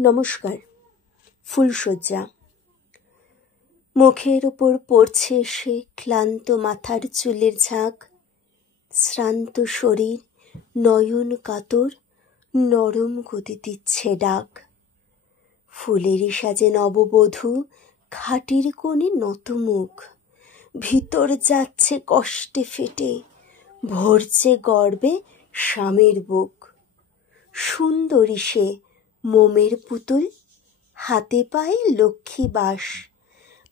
নমস্কার। ফুলশয্যা। মুখের ওপর পড়ছে এসে ক্লান্ত মাথার চুলের ঝাঁক, শ্রান্ত শরীর নয়ন কাতর নরম গতি দিচ্ছে ডাক। ফুলের সাজে নববধূ খাটির কোণে নত মুখ, ভিতর যাচ্ছে কষ্টে ফেটে, ভরছে গর্বে স্বামীর বুক। সুন্দরী সে মোমের পুতুল, হাতে পায়ে লক্ষ্মী বাস,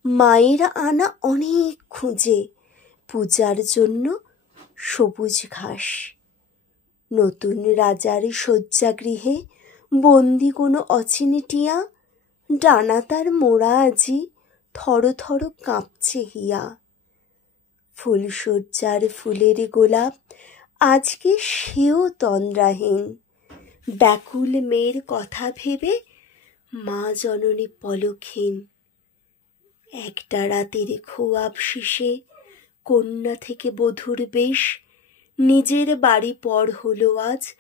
মায়ের আনা অনেক খুঁজে পূজার জন্য সবুজ ঘাস। নতুন রাজার শয্যাগৃহে বন্দি কোনো অচিনে টিয়া, ডানা তার মোড়া আজি থর থর কাঁপছে হিয়া। ফুলশয্যার ফুলের গোলাপ আজকে সেও তন্দ্রাহীন, ব্যাকুল মেয়ের কথা ভেবে মা জননী পলকহীন। একটা রাতের খোয়াব শেষে কন্যা থেকে বধূর বেশ, নিজের বাড়ি পর হলো আজ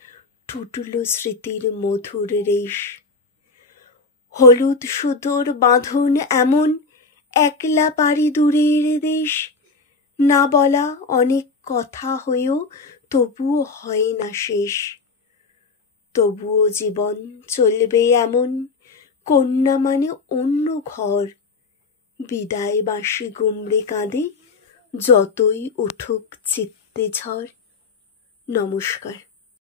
টুটলো স্মৃতির মধুর রেশ। হলুদ সুতোর বাঁধন এমন, একলা পারি দূরের দেশ, না বলা অনেক কথা হয়েও তবুও হয় না শেষ। তবুও জীবন চলবে এমন, কন্যা মানে অন্য ঘর, বিদায় বাঁশি গুমড়ে কাঁদে যতই উঠুক চিত্তে ঝড়। নমস্কার।